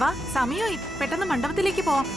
വാ, സമയമായി. പെട്ടെന്ന് മണ്ഡപത്തിലേക്ക് പോവാം.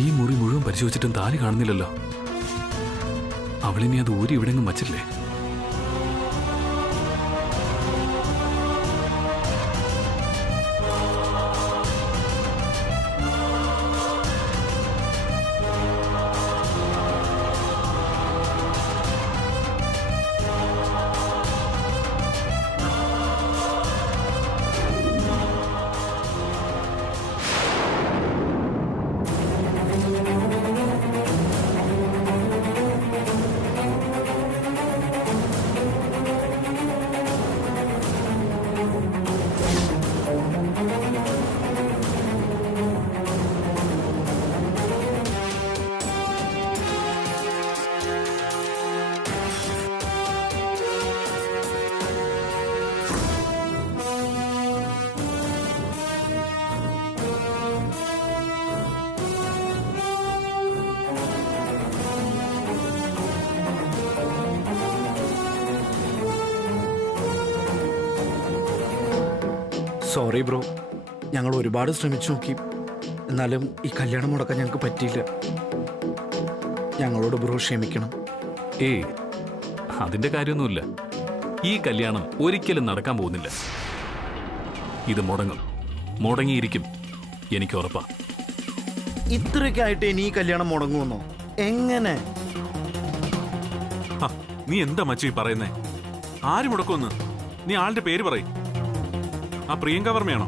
ഈ മുറി മുഴുവൻ പരിശോധിച്ചിട്ടും താലി കാണുന്നില്ലല്ലോ. അവളിനി അത് ഊരി ഇവിടെങ്ങും വച്ചില്ലേ? സോറി ബ്രോ, ഞങ്ങൾ ഒരുപാട് ശ്രമിച്ചു നോക്കി, എന്നാലും ഈ കല്യാണം മുടക്കാൻ ഞങ്ങൾക്ക് പറ്റിയില്ല. ഞങ്ങളോട് ബ്രോ ക്ഷമിക്കണം. ഏയ്, അതിന്റെ കാര്യമൊന്നുമില്ല. ഈ കല്യാണം ഒരിക്കലും നടക്കാൻ പോകുന്നില്ല. ഇത് മുടങ്ങിയിരിക്കും, എനിക്ക് ഉറപ്പാ. ഇത്രയൊക്കെ ആയിട്ട് ഇനി ഈ കല്യാണം മുടങ്ങുമെന്നോ? എങ്ങനെ? നീ എന്താ മച്ചി പറയുന്നേ? ആര് മുടക്കുമെന്ന്? നീ ആളുടെ പേര് പറയും. ആ പ്രിയങ്ക വർമ്മയാണോ?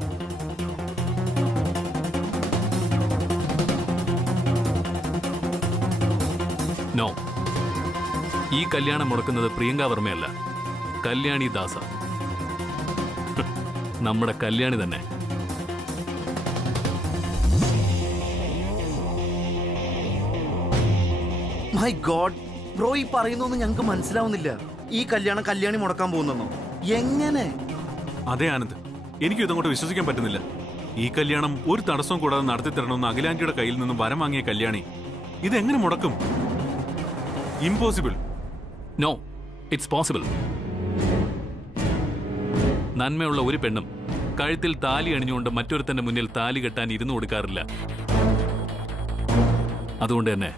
നോ, ഈ കല്യാണം മുടക്കുന്നത് പ്രിയങ്ക വർമ്മയല്ല, കല്യാണി ദാസ. നമ്മുടെ കല്യാണി തന്നെ. മൈ ഗോഡ് ബ്രോ, ഈ പറയുന്നൊന്നും ഞങ്ങൾക്ക് മനസ്സിലാവുന്നില്ല. ഈ കല്യാണം കല്യാണി മുടക്കാൻ പോകുന്നെന്നോ? എങ്ങനെ? അതെ ആനന്ദ്, എനിക്കും ഇതങ്ങോട്ട് വിശ്വസിക്കാൻ പറ്റുന്നില്ല. ഈ കല്യാണം ഒരു തടസ്സവും കൂടാതെ നടത്തി തരണമെന്ന് അഖിലാന്റിയുടെ കയ്യിൽ നിന്നും വരം വാങ്ങിയ കല്യാണി ഇതെങ്ങനെ മുടക്കും? ഇംപോസിബിൾ. No, it's possible. നന്മയുള്ള ഒരു പെണ്ണും കഴുത്തിൽ താലി അണിഞ്ഞുകൊണ്ട് മറ്റൊരുത്തന്റെ മുന്നിൽ താലി കെട്ടാൻ ഇരുന്നു കൊടുക്കാറില്ല. അതുകൊണ്ട് തന്നെ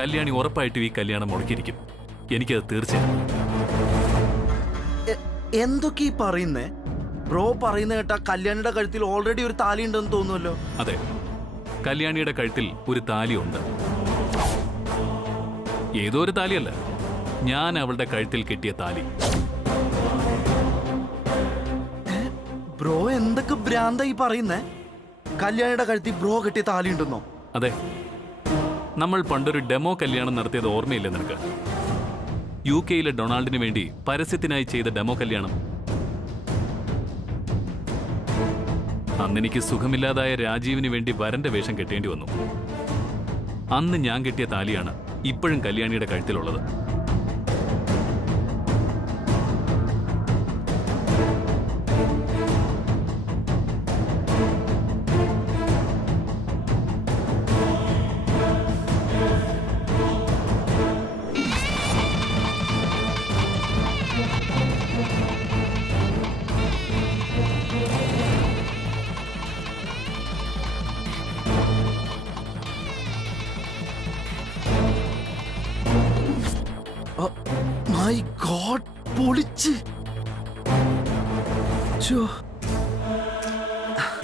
കല്യാണി ഉറപ്പായിട്ടും ഈ കല്യാണം മുടക്കിയിരിക്കും. എനിക്കത് തീർച്ചയാണ്. എന്തൊക്കെ ഈ പറയുന്നേ? ബ്രോ പറയുന്ന കേട്ടാ കല്യാണിയുടെ കഴുത്തിൽ ഓൾറെഡി ഒരു താലി ഉണ്ടെന്ന് തോന്നുമല്ലോ. അതെ, കല്യാണിയുടെ കഴുത്തിൽ ഒരു താലിയുണ്ട്. ഏതോ ഒരു താലിയല്ല, ഞാൻ അവളുടെ കഴുത്തിൽ കെട്ടിയ താലി. ബ്രോ എന്തൊക്കെ ഭ്രാന്തായി പറയുന്നേ? കല്യാണിയുടെ കഴുത്തിൽ ബ്രോ കെട്ടിയ താലി ഉണ്ടെന്നോ? അതെ, നമ്മൾ പണ്ടൊരു ഡെമോ കല്യാണം നടത്തിയത് ഓർമ്മയില്ലേ നിനക്ക്? UK ഡൊണാൾഡിന് വേണ്ടി പരസ്യത്തിനായി ചെയ്ത ഡെമോ കല്യാണം. അന്നെനിക്ക് സുഖമില്ലാതായ രാജീവിന് വേണ്ടി വരന്റെ വേഷം കെട്ടേണ്ടി വന്നു. അന്ന് ഞാൻ കെട്ടിയ താലിയാണ് ഇപ്പോഴും കല്യാണിയുടെ കഴുത്തിലുള്ളത്. മൈ ഗോഡ്, പൊളിച്ച്.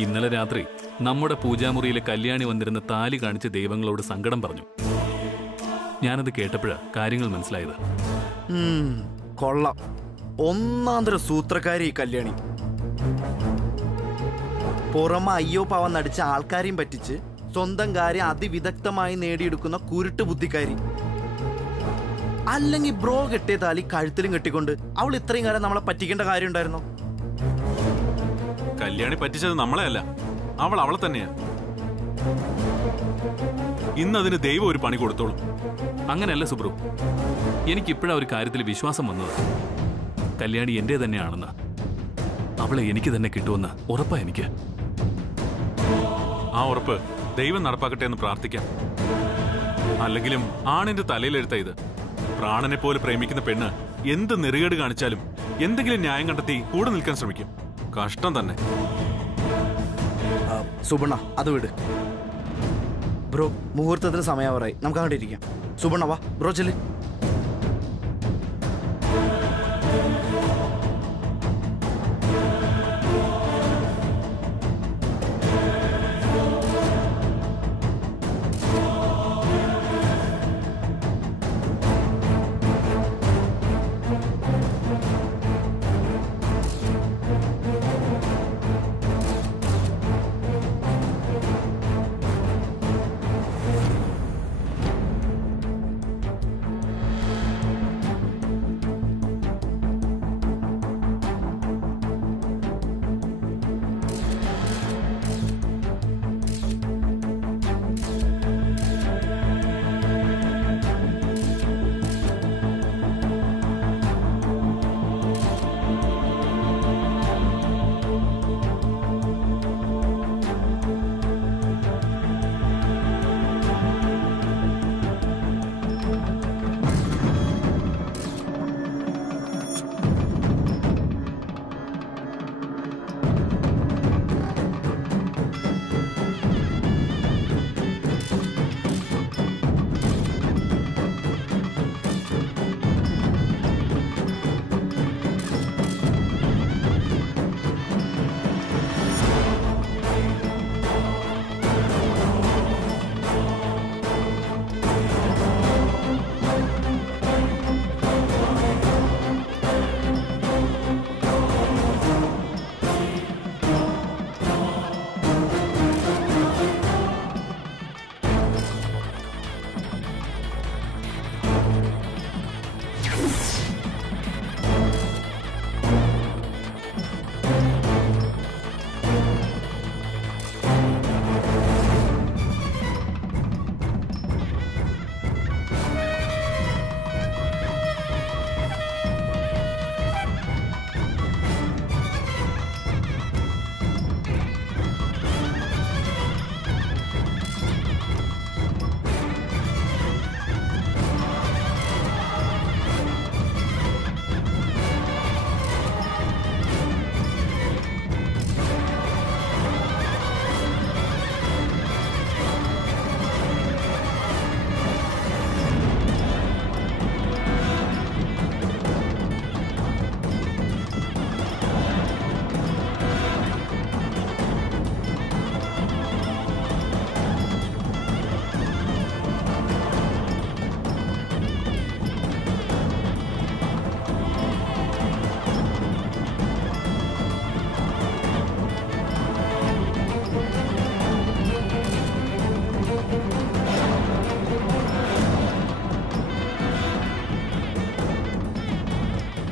ഇന്നലെ രാത്രി നമ്മുടെ പൂജാമുറിയിലെ കല്യാണി വന്നിരുന്ന താലി കാണിച്ച് ദൈവങ്ങളോട് സങ്കടം പറഞ്ഞു. ഞാനത് കേട്ടപ്പോഴാ കാര്യങ്ങൾ മനസ്സിലായത്. കൊള്ളാം, ഒന്നാന്തര സൂത്രക്കാരി ഈ കല്യാണി. പുറമെ അയ്യോ പാവം നടിച്ച ആൾക്കാരെയും പറ്റിച്ച് സ്വന്തം കാര്യം അതിവിദഗ്ധമായി നേടിയെടുക്കുന്ന കുരുട്ട് ബുദ്ധിക്കാരി. അല്ലെങ്കിൽ ബ്രോ കെട്ടിയ താലി കഴുത്തിലും കെട്ടിക്കൊണ്ട് അവൾ ഇത്രയും കാലം നമ്മളെ പറ്റിക്കേണ്ട കാര്യം ഉണ്ടായിരുന്നോ? കല്യാണി പറ്റിച്ചത് നമ്മളെ അല്ല, അവളെ തന്നെയാ. ഇന്നതിന് ദൈവം ഒരു പണി കൊടുത്തോളൂ. അങ്ങനെയല്ല സുബ്രു, എനിക്കിപ്പോഴാ ഒരു കാര്യത്തിൽ വിശ്വാസം വന്നത്. കല്യാണി എന്റെ തന്നെയാണെന്ന്. അവളെ എനിക്ക് തന്നെ കിട്ടുമെന്ന് ഉറപ്പാ എനിക്ക്. ആ ഉറപ്പ് ദൈവം നടപ്പാക്കട്ടെ എന്ന് പ്രാർത്ഥിക്കാം. അല്ലെങ്കിലും ആണിന്റെ തലയിലെടുത്ത ഇത്. പ്രാണനെ പോലെ പ്രേമിക്കുന്ന പെണ്ണ് എന്ത് നെറുകേട് കാണിച്ചാലും എന്തെങ്കിലും ന്യായം കണ്ടെത്തി കൂടെ നിൽക്കാൻ ശ്രമിക്കും. കഷ്ടം തന്നെ. സുബണ്ണ, അത് വിട് ബ്രോ. മുഹൂർത്തത്തിന് സമയാവറായി, നമുക്ക് അങ്ങോട്ട് ഇരിക്കാം. സുബണ്ണ വാ ബ്രോ, ചെല്ല്.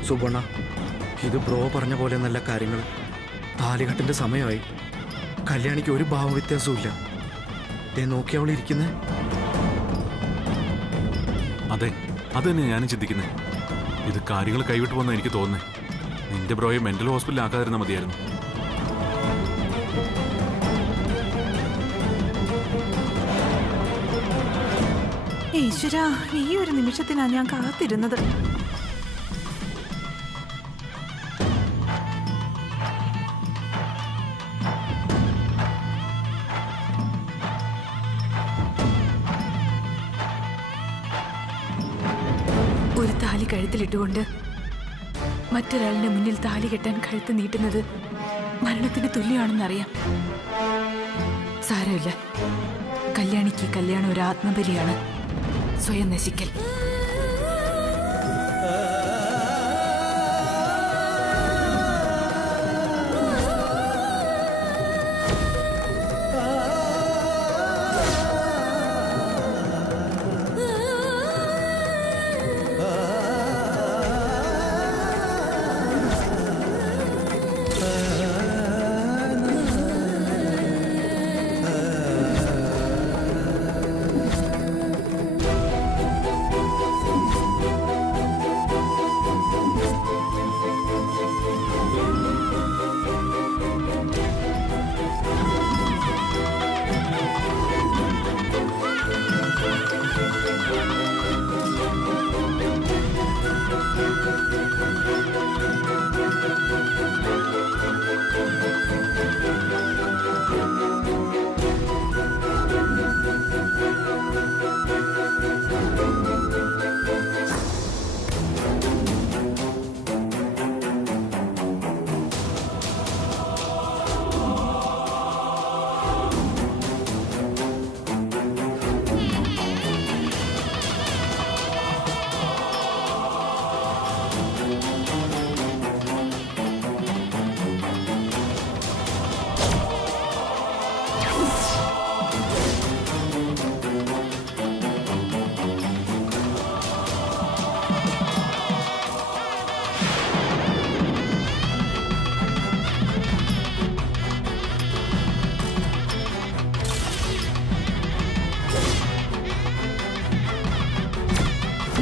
സുബണ്ണ, ഇത് ബ്രോ പറഞ്ഞ പോലെ നല്ല കാര്യങ്ങൾ. താലികെട്ടിന്റെ സമയമായി. കല്യാണിക്ക് ഒരു ഭാവ വ്യത്യാസവും ഇല്ല. നോക്കി അവളിരിക്കുന്നേ. അതെ, അത് തന്നെ ഞാനും ചിന്തിക്കുന്നത്. ഇത് കാര്യങ്ങൾ കൈവിട്ടു പോകുന്ന എനിക്ക് തോന്നുന്നേ. നിന്റെ ബ്രോയെ മെന്റൽ ഹോസ്പിറ്റലിൽ ആക്കാതിരുന്ന മതിയായിരുന്നു. ഈശ്വര, ഈ ഒരു നിമിഷത്തിനാ ഞാൻ കാത്തിരുന്നത്. ഒരു താലി കഴുത്തിലിട്ടുകൊണ്ട് മറ്റൊരാളിന്റെ മുന്നിൽ താലി കെട്ടാൻ കഴുത്ത് നീട്ടുന്നത് മരണത്തിന് തുല്യമാണെന്നറിയാം. സാരമില്ല, കല്യാണിക്ക് കല്യാണം ഒരു ആത്മബലിയാണ്, സ്വയം നശിക്കൽ.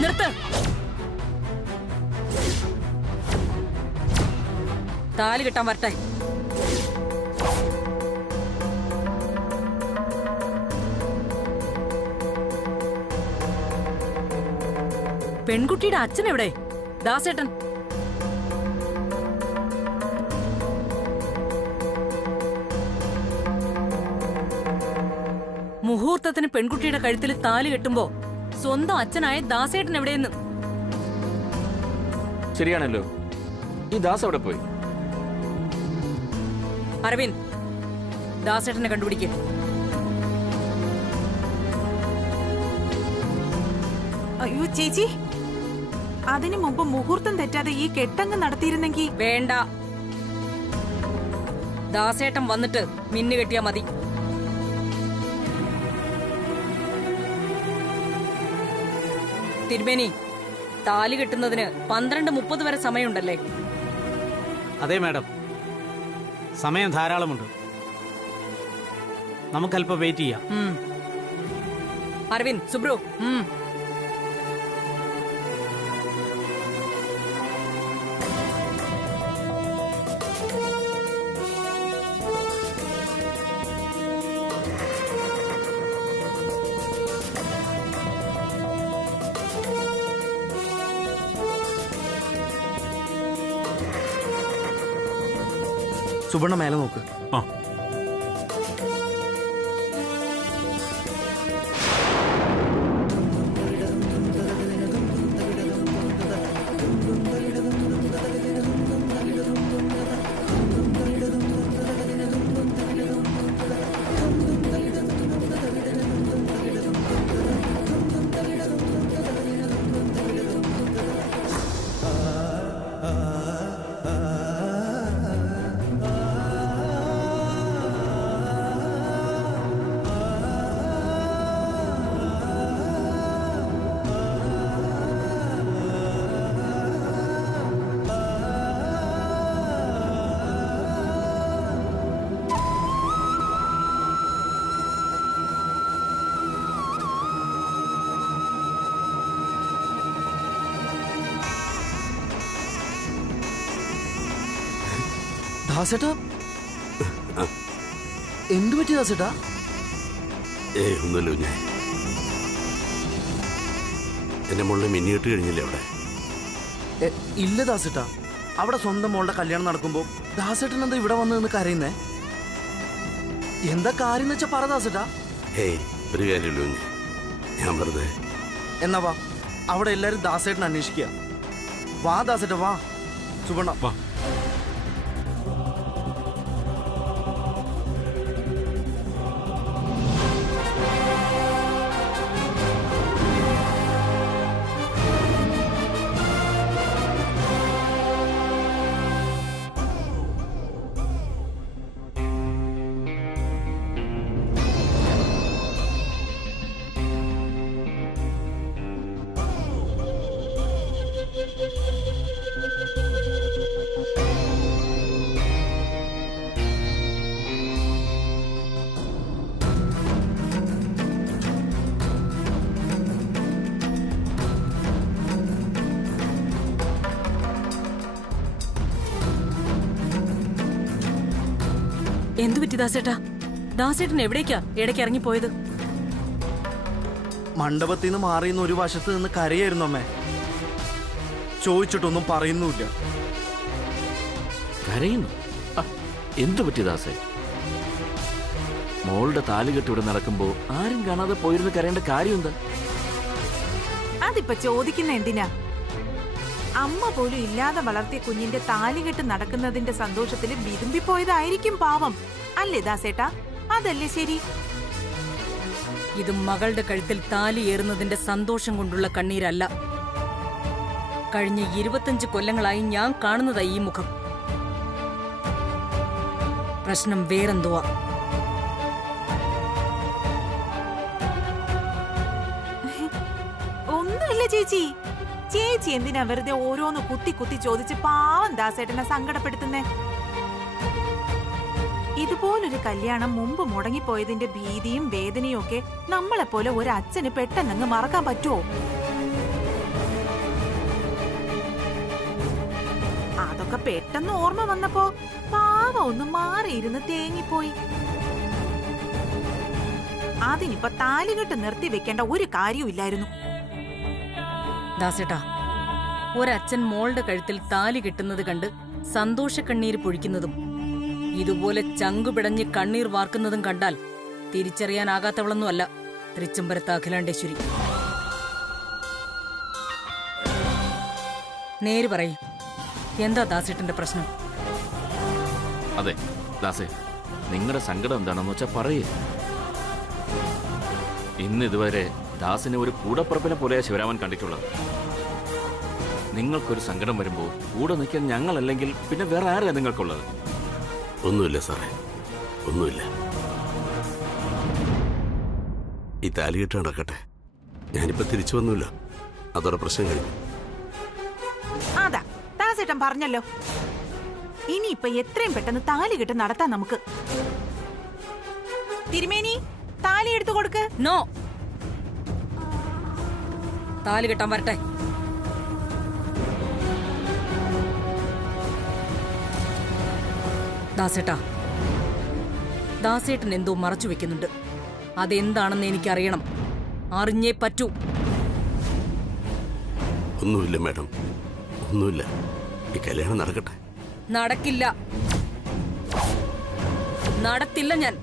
നിർത്ത്. താലി കിട്ടാൻ വരട്ടെ. പെൺകുട്ടിയുടെ അച്ഛൻ എവിടെ? ദാസേട്ടൻ. മുഹൂർത്തത്തിന് പെൺകുട്ടിയുടെ കഴുത്തിൽ താലി കെട്ടുമ്പോ സ്വന്തം അച്ഛനായ ദാസേട്ടൻ എവിടെയെന്ന്? ശരിയാണല്ലോ, ഈ ദാസ് എവിടെ പോയി? അരവിന്ദ്, ദാസേട്ടനെ കണ്ടുപിടിക്കുക. അയ്യോ ചേച്ചി, അതിനു മുമ്പ് മുഹൂർത്തം തെറ്റാതെ ഈ കെട്ടങ്ങ് നടത്തിയിരുന്നെങ്കിൽ. വേണ്ട, ദാസേട്ടൻ വന്നിട്ട് മിന്നു കെട്ടിയാ മതി. തിരുമേനി, താലി കെട്ടുന്നതിന് 12:30 വരെ സമയമുണ്ടല്ലേ? അതെ മാഡം, സമയം ധാരാളമുണ്ട്. നമുക്കല്പം വെയിറ്റ് ചെയ്യാം. അരവിന്ദ്, സുബ്രു, സുവർണ മേലെ നോക്ക്. ആ, ദാസേട്ടാ, എന്തു പറ്റി ദാസേട്ടാ? ഒന്നുമല്ലോ, ഞാൻ എന്റെ മോളിനെ മിന്നിയിട്ട് കഴിഞ്ഞില്ലേ അവിടെ? ഇല്ല ദാസേട്ടാ, അവിടെ സ്വന്തം മോളുടെ കല്യാണം നടക്കുമ്പോ ദാസേട്ടൻ എന്താ ഇവിടെ വന്ന് നിന്ന് കരയുന്നേ? എന്താ കാര്യം വെച്ചാ പറ ദാസേട്ടാ. ഒരു കാര്യമില്ലോ, ഞാൻ വെറുതെ. എന്നാ വാ, അവിടെ എല്ലാരും ദാസേട്ടൻ അന്വേഷിക്കുക. വാ ദാസേട്ടാ, വാ. സുഗുണ വാ. എന്തു പറ്റി ദാസേട്ടാ? ദാസേട്ടൻ എവിടേക്കാ ഇടയ്ക്ക് ഇറങ്ങിപ്പോയത്? മണ്ഡപത്തിൽ നിന്ന് മാറിയുന്ന ഒരു വശത്ത് നിന്ന് കരയായിരുന്നു അമ്മേ. ചോദിച്ചിട്ടൊന്നും പറയുന്നുമില്ല. കരയുന്നു? എന്തു പറ്റി ദാസേ? മോളുടെ താലുകെട്ട് ഇവിടെ നടക്കുമ്പോ ആരും കാണാതെ പോയിരുന്ന് കരയേണ്ട കാര്യം എന്താ? അതിപ്പോ ചോദിക്കുന്ന എന്തിനാ? അമ്മ പോലും ഇല്ലാതെ വളർത്തിയ കുഞ്ഞിന്റെ താലികെട്ട് നടക്കുന്നതിന്റെ സന്തോഷത്തിൽ വിരുമ്പിപ്പോയതായിരിക്കും പാവം. അല്ലേ ദാസേട്ടാ? അതല്ലേ ശരി? ഇത് മകളുടെ കഴുത്തിൽ താലി ഏറുന്നതിന്റെ സന്തോഷം കൊണ്ടുള്ള കണ്ണീരല്ല. കഴിഞ്ഞ 25 കൊല്ലങ്ങളായി ഞാൻ കാണുന്നതായി ഈ മുഖം. പ്രശ്നം വേറെന്തുവാ? ഒന്നുമില്ല ചേച്ചി. ചേച്ചി എന്തിനാ വെറുതെ ഓരോന്ന് കുത്തി കുത്തി ചോദിച്ച് പാവം ദാസേട്ടനെ സങ്കടപ്പെടുത്തുന്നേ? ഇതുപോലൊരു കല്യാണം മുമ്പ് മുടങ്ങിപ്പോയതിന്റെ ഭീതിയും വേദനയും ഒക്കെ നമ്മളെപ്പോലെ ഒരു അച്ഛന് പെട്ടെന്നങ്ങ് മറക്കാൻ പറ്റുമോ? അതൊക്കെ പെട്ടെന്ന് ഓർമ്മ വന്നപ്പോ പാവം ഒന്ന് മാറിയിരുന്ന് തേങ്ങിപ്പോയി. അതിനിപ്പോ താലികെട്ട് നിർത്തി വെക്കേണ്ട ഒരു കാര്യമില്ലായിരുന്നു. ദാസേട്ടാ, ഒരച്ഛൻ മോളുടെ കഴുത്തിൽ താലി കെട്ടുന്നത് കണ്ട് സന്തോഷക്കണ്ണീര് പൊഴിക്കുന്നതും ഇതുപോലെ ചങ്കുപിടഞ്ഞ് കണ്ണീർ വാർക്കുന്നതും കണ്ടാൽ തിരിച്ചറിയാനാകാത്തവളൊന്നുമല്ല തൃച്ചംബരത്ത് അഖിലാണ്ടേശ്വരി. നേര് പറയ്, എന്താ ദാസേട്ടന്റെ പ്രശ്നം? അതെ ദാസേ, നിങ്ങളുടെ സങ്കടം എന്താണെന്ന് വെച്ചാ പറയേ. ഇന്ന് ഇതുവരെ ദാസിനെ ഒരു കൂടപ്പുറപ്പിനെ പോലെയാ ശിവരാമൻ കണ്ടിട്ടുള്ളത്. നിങ്ങൾക്കൊരു സങ്കടം വരുമ്പോൾ കൂടെ നിൽക്കാൻ ഞങ്ങളല്ലെങ്കിൽ പിന്നെ വേറെ ആരാ നിങ്ങൾക്കുള്ളത്? ഒന്നുമില്ല സാറേ, ഒന്നുമില്ല. ഈ താലികെട്ട് നടക്കട്ടെ. ഞാനിപ്പോ തിരിച്ചു വന്നില്ല, അതോടെ പ്രശ്നം കഴിഞ്ഞു. അതാ ദാസേട്ടൻ പറഞ്ഞല്ലോ, ഇനിയിപ്പൊ എത്രയും പെട്ടെന്ന് താലികെട്ട് നടത്താൻ നമുക്ക്. തിരുമേനി, താലി എടുത്തു കൊടുക്ക്. നോ, താലി കെട്ടാൻ വരട്ടെ. ദാസേട്ടാ, ദാസേട്ടൻ എന്തോ മറച്ചു വെക്കുന്നുണ്ട്. അതെന്താണെന്ന് എനിക്കറിയണം. അറിഞ്ഞേ പറ്റൂ. ഒന്നുമില്ല മാഡം, ഒന്നുമില്ല. ഈ കല്യാണം നടക്കട്ടെ. നടക്കില്ല, നടത്തില്ല ഞാൻ.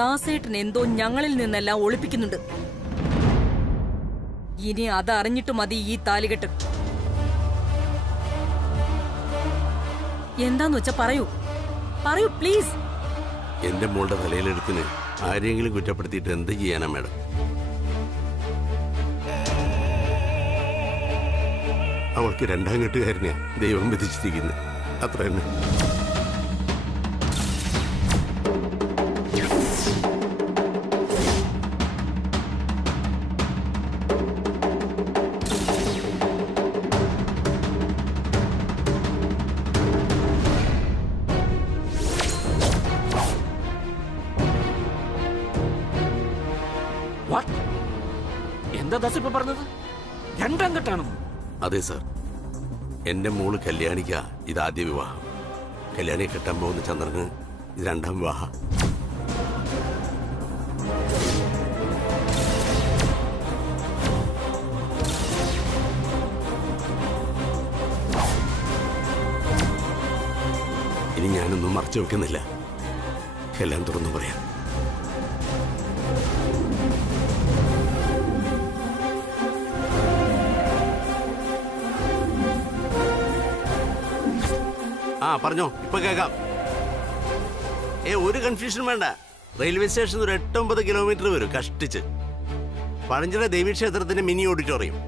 ദാസേട്ടൻ എന്തോ ഞങ്ങളിൽ നിന്നെല്ലാം ഒളിപ്പിക്കുന്നുണ്ട്. ഇനി അതറിഞ്ഞിട്ട് മതി ഈ താലികെട്ട്. എന്താന്ന് വെച്ചാ പറയൂ, പറയൂ പ്ലീസ്. എന്റെ മോളുടെ തലയിലെടുത്തിന് ആരെങ്കിലും കുറ്റപ്പെടുത്തിയിട്ട് എന്ത് ചെയ്യാനാ മാഡം? അവൾക്ക് രണ്ടാം കെട്ടുകാരനെയാ ദൈവം വിധിച്ചിരിക്കുന്നത്, അത്ര തന്നെ. എന്താ ദാസ് ഇപ്പൊ പറഞ്ഞത്? രണ്ടാം കെട്ടാണോ? അതെ സാർ, എന്റെ മോള് കല്യാണിക്ക ഇതാദ്യ വിവാഹം. കല്യാണിയെ കെട്ടാൻ പോകുന്ന ചന്ദ്രന് ഇത് രണ്ടാം വിവാഹം. ഇനി ഞാനൊന്നും മറച്ചു വെക്കുന്നില്ല, എല്ലാം തുറന്നു പറയാം. ആ പറഞ്ഞോ, ഇപ്പൊ കേൾക്കാം. ഒരു കൺഫ്യൂഷൻ വേണ്ട. റെയിൽവേ സ്റ്റേഷൻ ഒരു 8-9 കിലോമീറ്റർ വരും കഷ്ടിച്ച്. പഴഞ്ചിറ ദേവീക്ഷേത്രത്തിന്റെ മിനി ഓഡിറ്റോറിയം.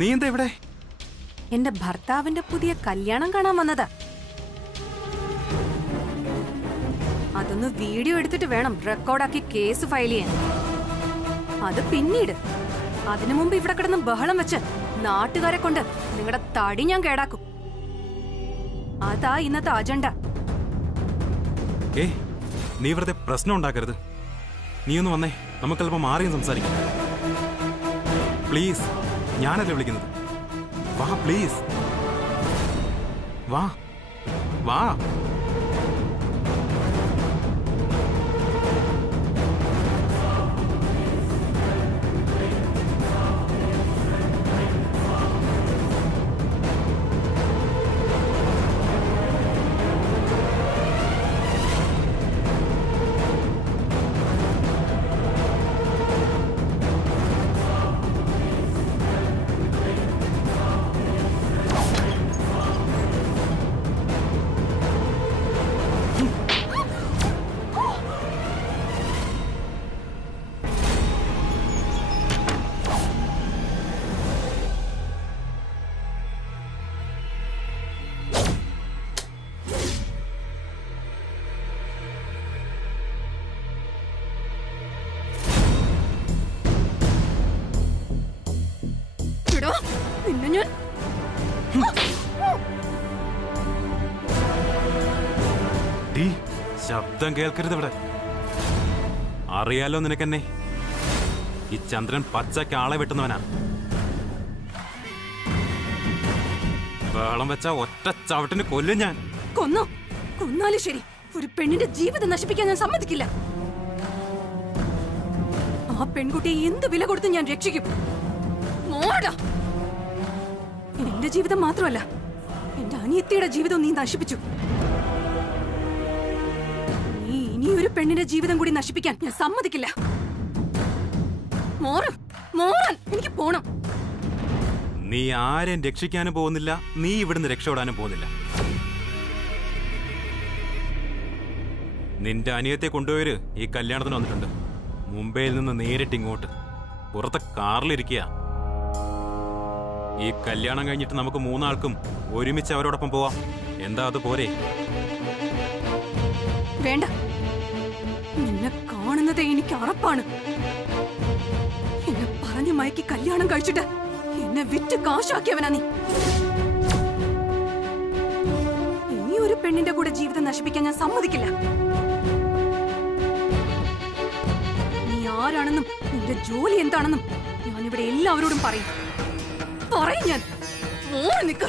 നീ എന്താ ഇവിടെ? എന്റെ ഭർത്താവിന്റെ പുതിയ കല്യാണം കാണാൻ വന്നതാ. അതൊന്ന് വീഡിയോ എടുത്തിട്ട് വേണം റെക്കോർഡാക്കി കേസ് ഫയൽ ചെയ്യാൻ. അത് പിന്നീട്. അതിനു മുമ്പ് ഇവിടെ കിടന്ന് ബഹളം വെച്ച് നാട്ടുകാരെ കൊണ്ട് നിങ്ങളുടെ തടി ഞാൻ കേടാക്കും. അതാ ഇന്നത്തെ അജണ്ട. നീ വെറുതെ പ്രശ്നം ഉണ്ടാക്കരുത്. നീ ഒന്ന് വന്നേ, നമുക്കല്പം മാറിയും സംസാരിക്കാം. പ്ലീസ്, ഞാനല്ലേ വിളിക്കുന്നത്. വാ പ്ലീസ്, വാ വാ. ശബ്ദം കേൾക്കരുത് ഇവിടെ. അറിയാലോ നിനക്കെന്നെ. ഈ ചന്ദ്രൻ പച്ചയ്ക്ക് ആളെ വെട്ടുന്നവനാ. വേളം വെച്ച ഒറ്റ ചവിട്ടിന് കൊല്ലും ഞാൻ. കൊന്നാലും ശരി, ഒരു പെണ്ണിന്റെ ജീവിതം നശിപ്പിക്കാൻ ഞാൻ സമ്മതിക്കില്ല. ആ പെൺകുട്ടിയെ എന്ത് വില കൊടുത്ത് ഞാൻ രക്ഷിക്കും. എന്റെ ജീവിതം മാത്രമല്ല, എന്റെ അനിയത്തിയുടെ ജീവിതം നീ നശിപ്പിച്ചു. നീ ഇനി ഒരു പെണ്ണിന്റെ ജീവിതം കൂടി നശിപ്പിക്കാൻ ഞാൻ സമ്മതിക്കില്ല. മോറാൻ എനിക്ക് പോണം. നീ ആരെയും രക്ഷിക്കാനും പോകുന്നില്ല, നീ ഇവിടുന്ന് രക്ഷപ്പെടാനും പോകുന്നില്ല. നിന്റെ അനിയത്തെ കൊണ്ടുപോയവര് ഈ കല്യാണത്തിന് വന്നിട്ടുണ്ട്. മുംബൈയിൽ നിന്ന് നേരിട്ട് ഇങ്ങോട്ട് പുറത്തെ കാറിലിരിക്കുക. ഈ കല്യാണം കഴിഞ്ഞിട്ട് നമുക്ക് മൂന്നാൾക്കും ഒരുമിച്ച് അവരോടൊപ്പം പോവാം. എന്താ അത് പോരെ? വേണ്ട, നിന്നെ കാണുന്നത് എനിക്ക് അറപ്പാണ്. എന്നെ പറഞ്ഞു മയക്കി കല്യാണം കഴിച്ചിട്ട് എന്നെ വിറ്റ് കാശാക്കിയവനാ നീ. ഇനി ഒരു പെണ്ണിന്റെ കൂടെ ജീവിതം നശിപ്പിക്കാൻ ഞാൻ സമ്മതിക്കില്ല. നീ ആരാണെന്നും നിന്റെ ജോലി എന്താണെന്നും ഞാനിവിടെ എല്ലാവരോടും പറയും. ഞാൻ നിക്ക്.